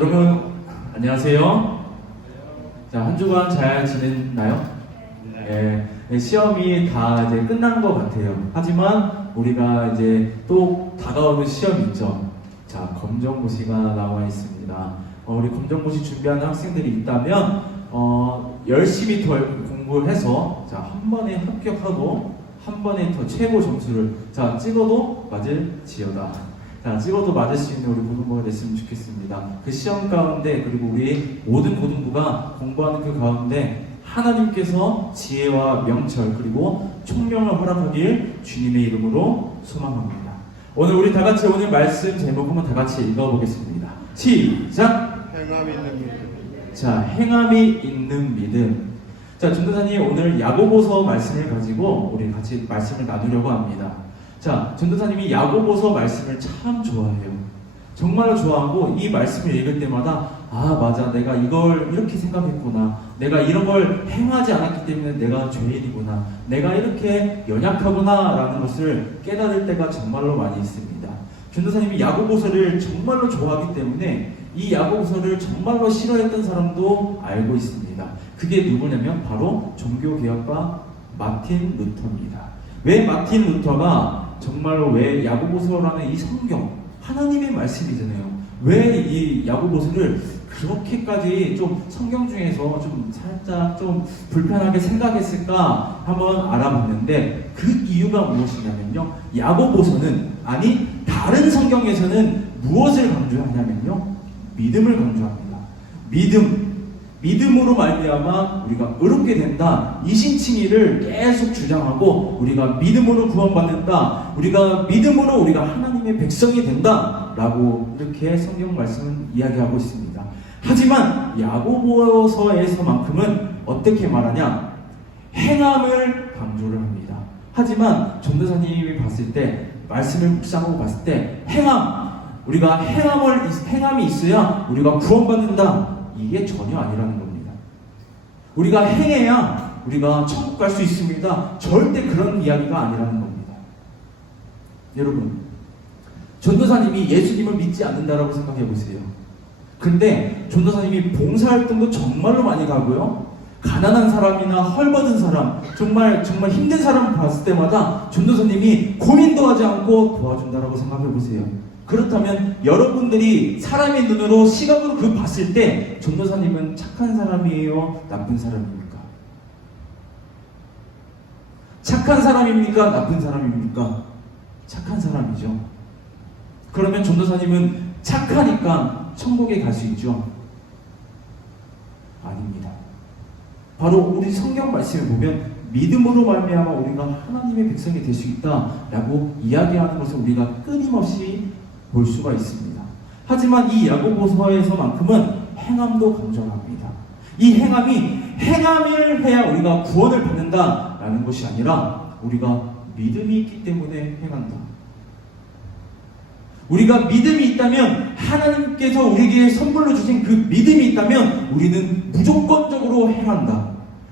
여러분 안녕하세요. 자, 한 주간 잘 지냈나요? 네, 시험이 다 이제 끝난 것 같아요. 하지만 우리가 이제 또 다가오는 시험이 있죠. 자, 검정고시가 나와 있습니다. 우리 검정고시 준비하는 학생들이 있다면 열심히 더 공부를 해서 자, 한 번에 합격하고 한 번에 더 최고 점수를 자, 찍어도 맞을지어다. 자, 찍어도 맞을 수 있는 우리 고등부가 됐으면 좋겠습니다. 그 시험 가운데 그리고 우리 모든 고등부가 공부하는 그 가운데 하나님께서 지혜와 명철 그리고 총명을 허락하길 주님의 이름으로 소망합니다. 오늘 우리 다 같이 오늘 말씀 제목 한번 다 같이 읽어보겠습니다. 시작! 행함이 있는 믿음. 자, 행함이 있는 믿음. 자, 전도사님 오늘 야고보서 말씀을 가지고 우리 같이 말씀을 나누려고 합니다. 자, 전도사님이 야고보서 말씀을 참 좋아해요. 정말로 좋아하고 이 말씀을 읽을 때마다 아, 맞아, 내가 이걸 이렇게 생각했구나, 내가 이런 걸 행하지 않았기 때문에 내가 죄인이구나, 내가 이렇게 연약하구나 라는 것을 깨달을 때가 정말로 많이 있습니다. 전도사님이 야고보서를 정말로 좋아하기 때문에 이 야고보서를 정말로 싫어했던 사람도 알고 있습니다. 그게 누구냐면 바로 종교개혁가 마틴 루터입니다. 왜 마틴 루터가 정말로 왜 야고보서라는 이 성경, 하나님의 말씀이잖아요. 왜 이 야고보서를 그렇게까지 좀 성경 중에서 좀 살짝 좀 불편하게 생각했을까 한번 알아봤는데 그 이유가 무엇이냐면요. 야고보서는 아니 다른 성경에서는 무엇을 강조하냐면요. 믿음을 강조합니다. 믿음으로 말미암아 우리가 의롭게 된다. 이신칭의를 계속 주장하고 우리가 믿음으로 구원받는다. 우리가 믿음으로 우리가 하나님의 백성이 된다. 라고 이렇게 성경 말씀은 이야기하고 있습니다. 하지만 야고보서에서만큼은 어떻게 말하냐? 행함을 강조를 합니다. 하지만 전도사님이 봤을 때 말씀을 묵상하고 봤을 때 우리가 행함이 있어야 우리가 구원받는다. 이게 전혀 아니라는 겁니다. 우리가 행해야 우리가 천국 갈 수 있습니다. 절대 그런 이야기가 아니라는 겁니다. 여러분, 전도사님이 예수님을 믿지 않는다라고 생각해 보세요. 근데 전도사님이 봉사활동도 정말로 많이 가고요. 가난한 사람이나 헐벗은 사람, 정말 힘든 사람을 봤을 때마다 전도사님이 고민도 하지 않고 도와준다라고 생각해 보세요. 그렇다면 여러분들이 사람의 눈으로 시각으로 그 봤을 때 전도사님은 착한 사람이에요? 나쁜 사람입니까? 착한 사람입니까? 나쁜 사람입니까? 착한 사람이죠. 그러면 전도사님은 착하니까 천국에 갈 수 있죠? 아닙니다. 바로 우리 성경 말씀을 보면 믿음으로 말미암아 우리가 하나님의 백성이 될 수 있다라고 이야기하는 것을 우리가 끊임없이 볼 수가 있습니다. 하지만 이 야고보서에서만큼은 행함도 강조합니다. 이 행함을 해야 우리가 구원을 받는다라는 것이 아니라 우리가 믿음이 있기 때문에 행한다. 우리가 믿음이 있다면 하나님께서 우리에게 선물로 주신 그 믿음이 있다면 우리는 무조건적으로 행한다.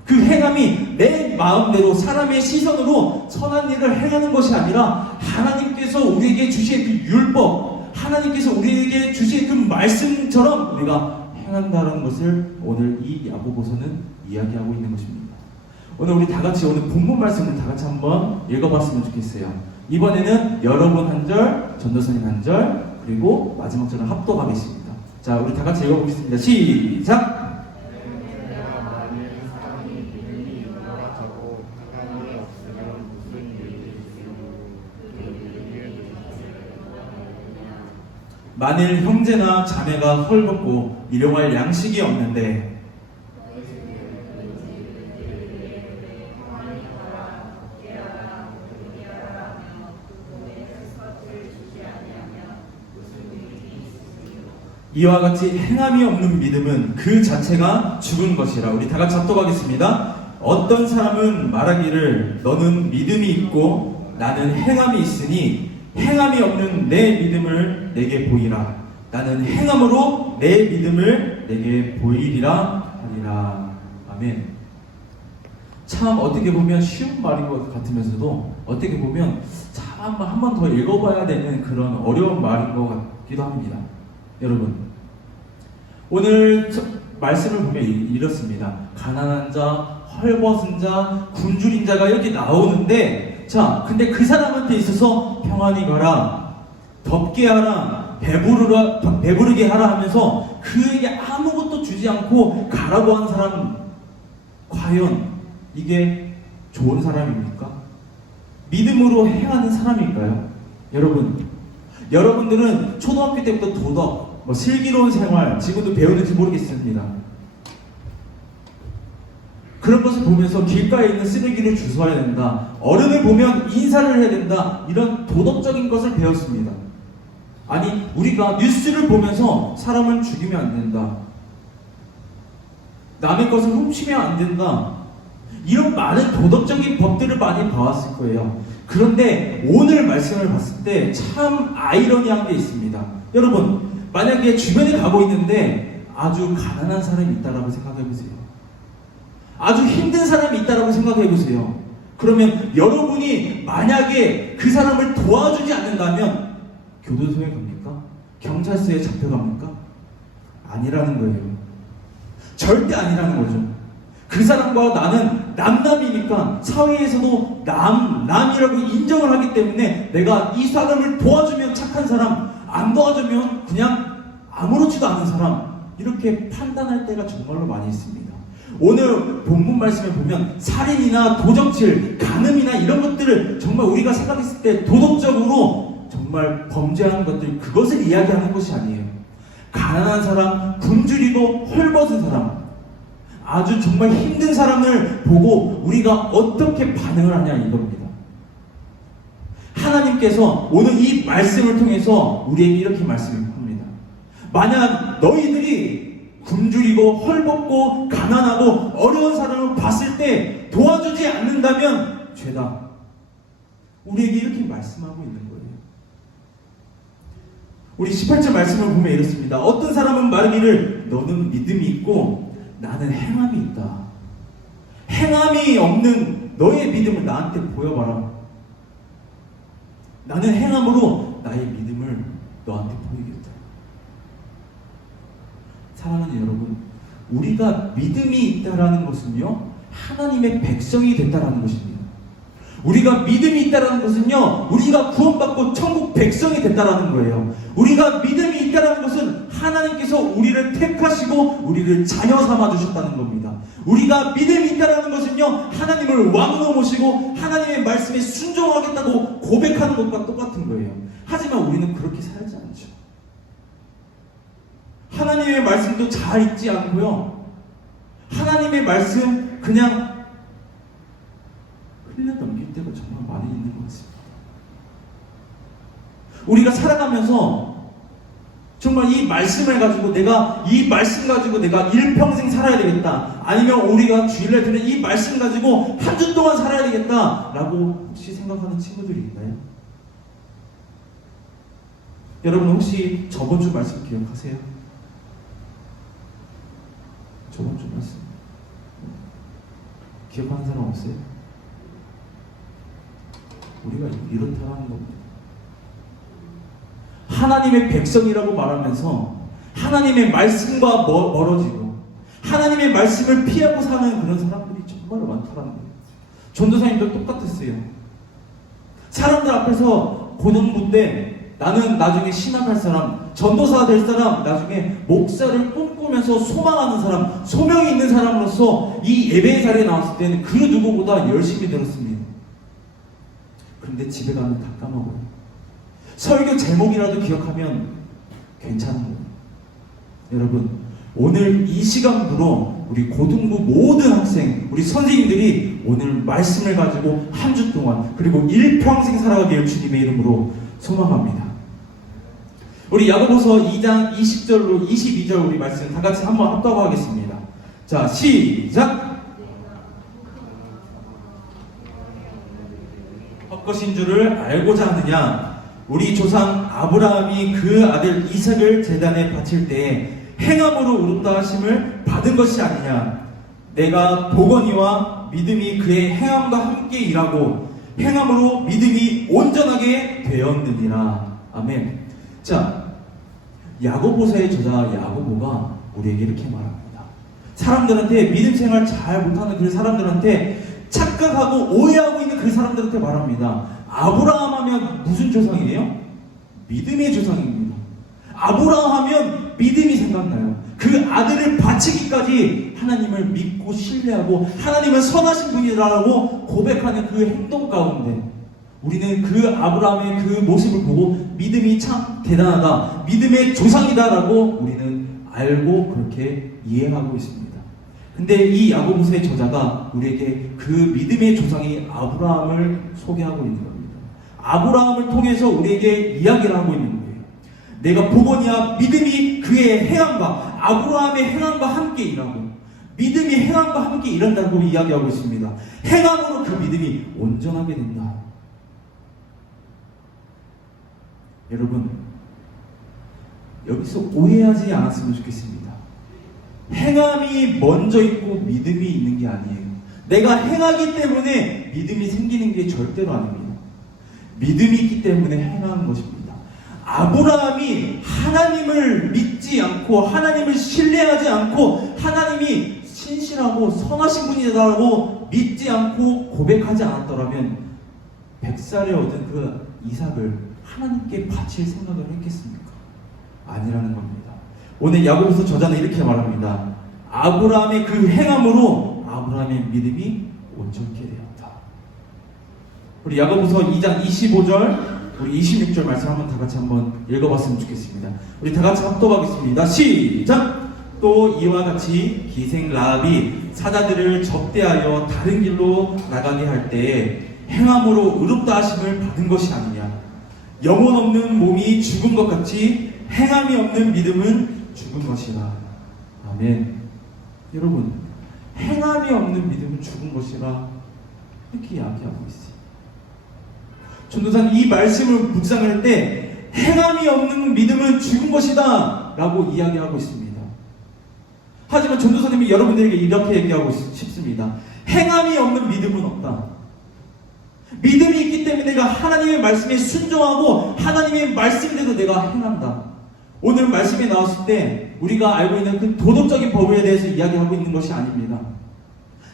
그 행함이 내 마음대로 사람의 시선으로 선한 일을 행하는 것이 아니라 하나님께서 우리에게 주신 그 율법, 하나님께서 우리에게 주신 그 말씀처럼 우리가 행한다는 것을 오늘 이 야고보서는 이야기하고 있는 것입니다. 오늘 우리 다 같이 오늘 본문 말씀을 다 같이 한번 읽어봤으면 좋겠어요. 이번에는 여러분 한 절, 전도사님 한 절, 그리고 마지막 절은 합독하겠습니다. 자, 우리 다 같이 읽어보겠습니다. 시작! 만일 형제나 자매가 헐벗고 일용할 양식이 없는데 이와 같이 행함이 없는 믿음은 그 자체가 죽은 것이라. 우리 다 같이 합독하겠습니다. 어떤 사람은 말하기를 너는 믿음이 있고 나는 행함이 있으니 행함이 없는 내 믿음을 내게 보이라. 나는 행함으로 내 믿음을 내게 보이리라 하리라. 아멘. 참 어떻게 보면 쉬운 말인 것 같으면서도 어떻게 보면 참 한 번 더 읽어봐야 되는 그런 어려운 말인 것 같기도 합니다. 여러분, 오늘 말씀을 보면 이렇습니다. 가난한 자, 헐벗은 자, 굶주린 자가 여기 나오는데, 자, 근데 그 사람한테 있어서 평안히 가라, 덥게 하라, 배부르게 하라 하면서 그에게 아무것도 주지 않고 가라고 한 사람, 과연 이게 좋은 사람입니까? 믿음으로 행하는 사람일까요? 여러분들은 초등학교 때부터 도덕, 슬기로운 생활, 지금도 배우는지 모르겠습니다. 그런 것을 보면서 길가에 있는 쓰레기를 주워야 된다, 어른을 보면 인사를 해야 된다, 이런 도덕적인 것을 배웠습니다. 아니, 우리가 뉴스를 보면서 사람을 죽이면 안 된다, 남의 것을 훔치면 안 된다, 이런 많은 도덕적인 법들을 많이 봐왔을 거예요. 그런데 오늘 말씀을 봤을 때 참 아이러니한 게 있습니다. 여러분, 만약에 주변에 가고 있는데 아주 가난한 사람이 있다라고 생각해보세요. 아주 힘든 사람이 있다라고 생각해보세요. 그러면 여러분이 만약에 그 사람을 도와주지 않는다면 교도소에 갑니까? 경찰서에 잡혀갑니까? 아니라는 거예요. 절대 아니라는 거죠. 그 사람과 나는 남남이니까 사회에서도 남이라고 인정을 하기 때문에 내가 이 사람을 도와주면 착한 사람, 안 도와주면 그냥 아무렇지도 않은 사람, 이렇게 판단할 때가 정말로 많이 있습니다. 오늘 본문 말씀을 보면 살인이나 도적질, 간음이나 이런 것들을 정말 우리가 생각했을 때 도덕적으로 정말 범죄하는 것들, 그것을 이야기하는 것이 아니에요. 가난한 사람, 굶주리고 헐벗은 사람, 아주 정말 힘든 사람을 보고 우리가 어떻게 반응을 하냐, 이겁니다. 하나님께서 오늘 이 말씀을 통해서 우리에게 이렇게 말씀합니다. 만약 너희들이 굶주리고 헐벗고 가난하고 어려운 사람을 봤을 때 도와주지 않는다면 죄다. 우리에게 이렇게 말씀하고 있는 거예요. 우리 18절 말씀을 보면 이렇습니다. 어떤 사람은 말하기를 너는 믿음이 있고 나는 행함이 있다. 행함이 없는 너의 믿음을 나한테 보여봐라. 나는 행함으로 나의 믿음을 너한테 보이겠다. 사랑하는 여러분, 우리가 믿음이 있다라는 것은요, 하나님의 백성이 된다라는 것입니다. 우리가 믿음이 있다라는 것은요, 우리가 구원받고 천국 백성이 됐다라는 거예요. 우리가 믿음이 있다라는 것은 하나님께서 우리를 택하시고 우리를 자녀 삼아 주셨다는 겁니다. 우리가 믿음이 있다라는 것은요, 하나님을 왕으로 모시고 하나님의 말씀에 순종하겠다고 고백하는 것과 똑같은 거예요. 하지만 우리는 그렇게 살지 않죠. 하나님의 말씀도 잘 읽지 않고요, 하나님의 말씀 그냥 흘려 넘길 때가 정말 많이 있는 것 같습니다. 우리가 살아가면서 정말 이 말씀을 가지고 이 말씀 가지고 내가 일평생 살아야 되겠다, 아니면 우리가 주일날 듣는 이 말씀 가지고 한 주 동안 살아야 되겠다 라고 혹시 생각하는 친구들이 있나요? 여러분, 혹시 저번 주 말씀 기억하세요? 저번 주 말씀 기억하는 사람 없어요? 우리가 이렇다는 겁니다. 하나님의 백성이라고 말하면서 하나님의 말씀과 멀어지고 하나님의 말씀을 피하고 사는 그런 사람들이 정말로 많다는 거예요. 전도사님도 똑같았어요. 사람들 앞에서 고등부 때 나는 나중에 신학할 사람, 전도사가 될 사람, 나중에 목사를 꿈꾸면서 소망하는 사람, 소명이 있는 사람으로서 이 예배의 자리에 나왔을 때는 그 누구보다 열심히 들었습니다. 그런데 집에 가면 다 까먹어요. 설교 제목이라도 기억하면 괜찮은 거예요. 여러분, 오늘 이 시간부로 우리 고등부 모든 학생, 우리 선생님들이 오늘 말씀을 가지고 한 주 동안 그리고 일평생 살아가길 주님의 이름으로 소망합니다. 우리 야고보서 2장 20절로 22절 우리 말씀 다 같이 한번 합독하겠습니다. 자, 시작! 헛것인 줄을 알고자 하느냐? 우리 조상 아브라함이 그 아들 이삭을 제단에 바칠 때에 행함으로 울었다 하심을 받은 것이 아니냐? 내가 보거니와 믿음이 그의 행함과 함께 일하고 행함으로 믿음이 온전하게 되었느니라. 아멘. 자, 야고보서의 저자 야고보가 우리에게 이렇게 말합니다. 사람들한테 믿음 생활 잘 못하는 그 사람들한테 착각하고 오해하고 있는 그 사람들한테 말합니다. 아브라함 하면 무슨 조상이에요? 믿음의 조상입니다. 아브라함 하면 믿음이 생각나요. 그 아들을 바치기까지 하나님을 믿고 신뢰하고 하나님은 선하신 분이라고 고백하는 그 행동 가운데 우리는 그 아브라함의 그 모습을 보고 믿음이 참 대단하다, 믿음의 조상이다라고 우리는 알고 그렇게 이해하고 있습니다. 근데 이 야고보서의 저자가 우리에게 그 믿음의 조상이 아브라함을 소개하고 있는 겁니다. 아브라함을 통해서 우리에게 이야기를 하고 있는 거예요. 내가 보거니와 믿음이 그의 행함과 아브라함의 행함과 함께 일하고 믿음이 행함과 함께 일한다고 이야기하고 있습니다. 행함으로 그 믿음이 온전하게 된다. 여러분, 여기서 오해하지 않았으면 좋겠습니다. 행함이 먼저 있고 믿음이 있는 게 아니에요. 내가 행하기 때문에 믿음이 생기는 게 절대로 아닙니다. 믿음이 있기 때문에 행하는 것입니다. 아브라함이 하나님을 믿지 않고 하나님을 신뢰하지 않고 하나님이 신실하고 선하신 분이라고 믿지 않고 고백하지 않았더라면 100살에 얻은 그 이삭을 하나님께 바칠 생각을 했겠습니까? 아니라는 겁니다. 오늘 야고보서 저자는 이렇게 말합니다. 아브라함의 그 행함으로 아브라함의 믿음이 온전케 되었다. 우리 야고보서 2장 25절 우리 26절 말씀 한번 다 같이 한번 읽어봤으면 좋겠습니다. 우리 다 같이 합독하겠습니다. 시작! 또 이와 같이 기생 라합이 사자들을 접대하여 다른 길로 나가게 할 때에 행함으로 의롭다 하심을 받은 것이 아니냐. 영혼 없는 몸이 죽은 것 같이 행함이 없는 믿음은 죽은 것이라. 아멘. 여러분, 행함이 없는 믿음은 죽은 것이라 이렇게 이야기하고 있어요. 전도사는 이 말씀을 묵상할 때 행함이 없는 믿음은 죽은 것이다 라고 이야기하고 있습니다. 하지만 전도사님이 여러분들에게 이렇게 얘기하고 싶습니다. 행함이 없는 믿음은 없다. 믿음이 있기 때문에 내가 하나님의 말씀에 순종하고 하나님의 말씀대로 내가 행한다. 오늘 말씀에 나왔을 때 우리가 알고 있는 그 도덕적인 법에 대해서 이야기하고 있는 것이 아닙니다.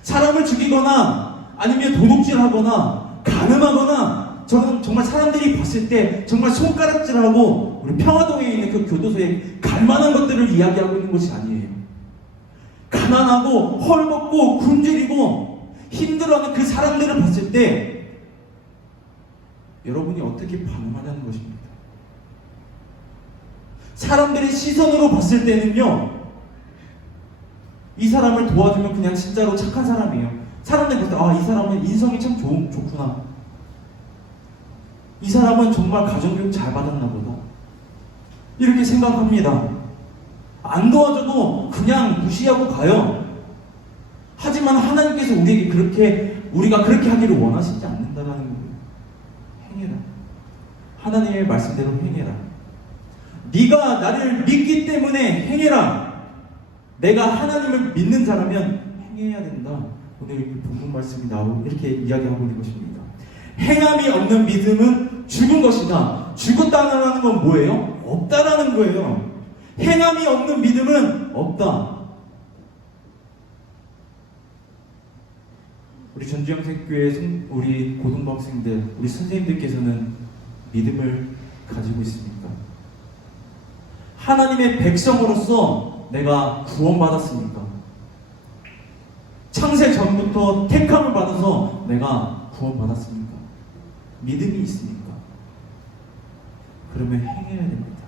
사람을 죽이거나 아니면 도둑질하거나 간음하거나 정말 사람들이 봤을 때 정말 손가락질하고 우리 평화동에 있는 그 교도소에 갈만한 것들을 이야기하고 있는 것이 아니에요. 가난하고 헐벗고 굶주리고 힘들어하는 그 사람들을 봤을 때 여러분이 어떻게 반응하냐는 것입니다. 사람들의 시선으로 봤을 때는요, 이 사람을 도와주면 그냥 진짜로 착한 사람이에요. 사람들이 봤을 때, 이 사람은 인성이 참 좋구나. 이 사람은 정말 가정교육 잘 받았나 보다. 이렇게 생각합니다. 안 도와줘도 그냥 무시하고 가요. 하지만 하나님께서 우리가 그렇게 하기를 원하시지 않는다라는 거예요. 행해라. 하나님의 말씀대로 행해라. 네가 나를 믿기 때문에 행해라. 내가 하나님을 믿는 자라면 행해야 된다. 오늘 이 본문 말씀이 이렇게 이야기하고 있는 것입니다. 행함이 없는 믿음은 죽은 것이다. 죽었다는 건 뭐예요? 없다라는 거예요. 행함이 없는 믿음은 없다. 우리 전주영생교회 우리 고등학생들, 우리 선생님들께서는 믿음을 가지고 있습니까? 하나님의 백성으로서 내가 구원받았습니까? 창세 전부터 택함을 받아서 내가 구원받았습니까? 믿음이 있습니까? 그러면 행해야 됩니다.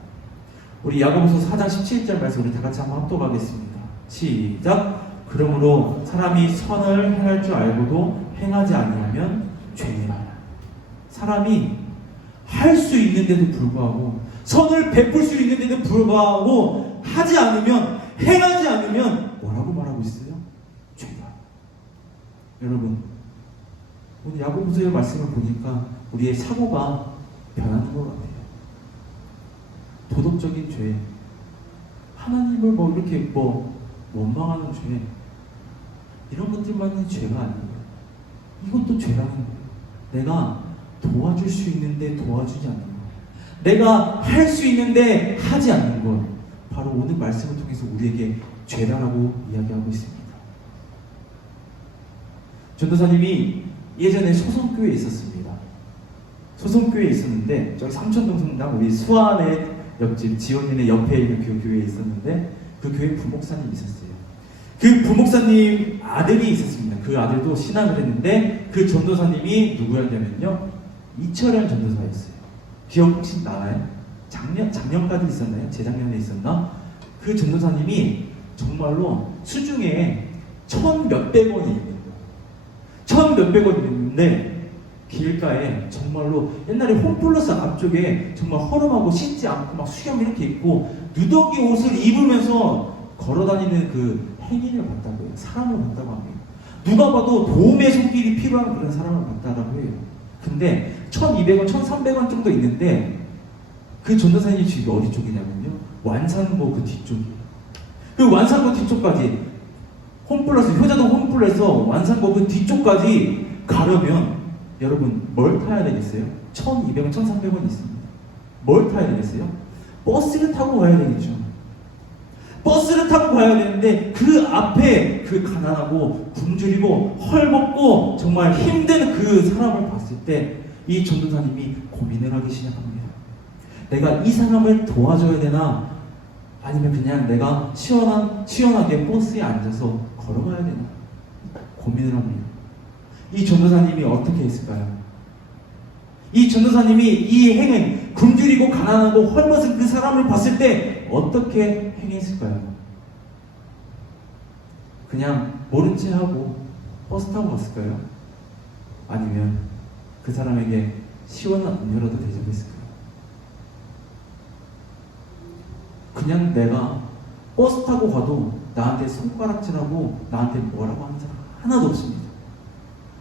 우리 야고보서 4장 17절 말씀 우리 다 같이 한번 합독하겠습니다. 시작! 그러므로 사람이 선을 행할 줄 알고도 행하지 아니하면 죄니라. 사람이 할 수 있는데도 불구하고 선을 베풀 수 있는데도 불구하고 하지 않으면, 행하지 않으면 뭐라고 말하고 있어요? 죄다. 여러분, 오늘 야고보서의 말씀을 보니까 우리의 사고가 변하는 것 같아요. 도덕적인 죄, 하나님을 이렇게 원망하는 죄, 이런 것들만은 죄가 아니에요. 이것도 죄라는 거예요. 내가 도와줄 수 있는데 도와주지 않는 거. 내가 할 수 있는데 하지 않는 것, 바로 오늘 말씀을 통해서 우리에게 죄다라고 이야기하고 있습니다. 전도사님이 예전에 소성교회에 있었습니다. 소성교회에 있었는데 저기 삼천동 성당 우리 수안의 옆집 지원이네 옆에 있는 그 교회에 있었는데 그 교회 부목사님이 있었어요. 그 부목사님 아들이 있었습니다. 그 아들도 신앙을 했는데 그 전도사님이 누구였냐면요, 이철현 전도사였어요. 기억 혹시 나나요? 작년까지 있었나요? 재작년에 있었나? 그 전도사님이 정말로 수중에 1,000몇백 원이 있는 거예요. 1,000몇백 원이 있는데 길가에 정말로 옛날에 홈플러스 앞쪽에 정말 허름하고 씻지 않고 막 수염 이렇게 입고 누더기 옷을 입으면서 걸어다니는 그 행인을 봤다고요. 사람을 봤다고 합니다. 누가 봐도 도움의 손길이 필요한 그런 사람을 봤다라고 해요. 근데 1,200원, 1,300원 정도 있는데 그 전도사님 집이 어디 쪽이냐면요, 완산고 그 뒤쪽이에요. 그 완산고 뒤쪽까지 홈플러스, 효자동 홈플러스 완산고 그 뒤쪽까지 가려면 여러분 뭘 타야 되겠어요? 1,200원, 1,300원이 있습니다. 뭘 타야 되겠어요? 버스를 타고 가야 되겠죠. 버스를 타고 가야 되는데 그 앞에 그 가난하고 굶주리고 헐벗고 정말 힘든 그 사람을 봤을 때 이 전도사님이 고민을 하기 시작합니다. 내가 이 사람을 도와줘야 되나, 아니면 그냥 내가 시원하게 버스에 앉아서 걸어가야 되나 고민을 합니다. 이 전도사님이 어떻게 했을까요? 이 전도사님이 이 행은 굶주리고 가난하고 헐벗은 그 사람을 봤을 때 어떻게 행했을까요? 그냥 모른 채 하고 버스 타고 갔을까요? 아니면 그 사람에게 시원한 음료라도 대접했을까요? 그냥 내가 버스 타고 가도 나한테 손가락질하고 나한테 뭐라고 하는 사람 하나도 없습니다.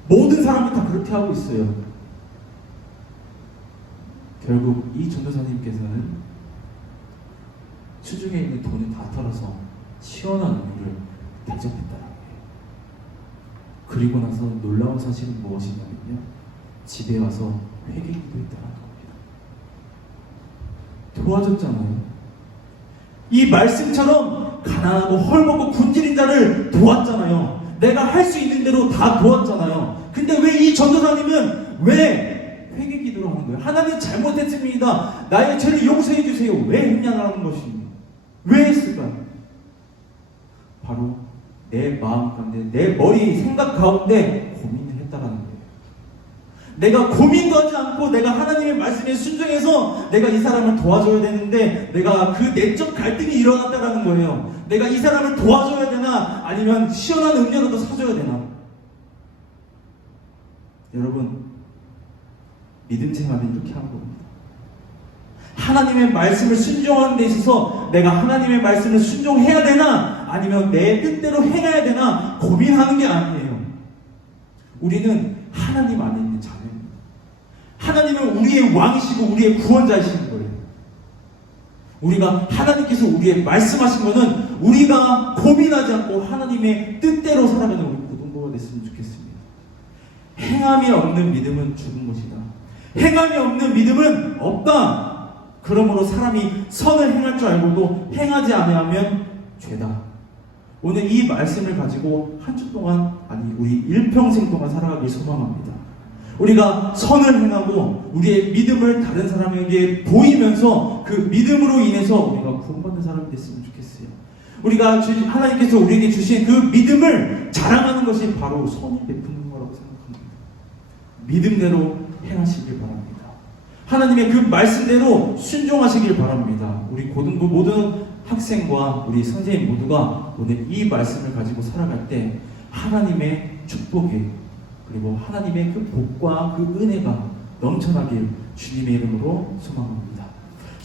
모든 사람이 다 그렇게 하고 있어요. 결국 이 전도사님께서는 수중에 있는 돈을 다 털어서 시원한 음료를 대접했다는 거예요. 그리고 나서 놀라운 사실은 무엇이냐면요, 집에 와서 회개기도 했다는 겁니다. 도와줬잖아요. 이 말씀처럼 가난하고 헐벗고 굶주린 자를 도왔잖아요. 내가 할 수 있는 대로 다 도왔잖아요. 근데 왜 이 전도사님은 왜 회개기도를 하는 거예요? 하나님 잘못했습니다. 나의 죄를 용서해 주세요. 왜 했냐라는 것이, 왜 했을까요? 바로 내 마음 가운데, 내 머리 생각 가운데 고민을 했다라는 거예요. 내가 고민도 하지 않고 내가 하나님의 말씀에 순종해서 내가 이 사람을 도와줘야 되는데 내가 그 내적 갈등이 일어났다라는 거예요. 내가 이 사람을 도와줘야 되나, 아니면 시원한 음료라도 사줘야 되나? 여러분, 믿음 생활은 이렇게 하는 겁니다. 하나님의 말씀을 순종하는 데 있어서 내가 하나님의 말씀을 순종해야 되나, 아니면 내 뜻대로 행해야 되나 고민하는 게 아니에요. 우리는 하나님 안에 있는 자녀입니다. 하나님은 우리의 왕이시고 우리의 구원자이신 거예요. 우리가 하나님께서 우리의 말씀하신 것은 우리가 고민하지 않고 하나님의 뜻대로 살아가는 우리 고등부가 됐으면 좋겠습니다. 행함이 없는 믿음은 죽은 것이다. 행함이 없는 믿음은 없다. 그러므로 사람이 선을 행할 줄 알고도 행하지 아니하면 죄다. 오늘 이 말씀을 가지고 한 주 동안, 아니 우리 일평생 동안 살아가길 소망합니다. 우리가 선을 행하고 우리의 믿음을 다른 사람에게 보이면서 그 믿음으로 인해서 우리가 구원받는 사람이 됐으면 좋겠어요. 우리가 하나님께서 우리에게 주신 그 믿음을 자랑하는 것이 바로 선을 베푸는 거라고 생각합니다. 믿음대로 행하시길 바랍니다. 하나님의 그 말씀대로 순종하시길 바랍니다. 우리 고등부 모든 학생과 우리 선생님 모두가 오늘 이 말씀을 가지고 살아갈 때 하나님의 축복이, 그리고 하나님의 그 복과 그 은혜가 넘쳐나길 주님의 이름으로 소망합니다.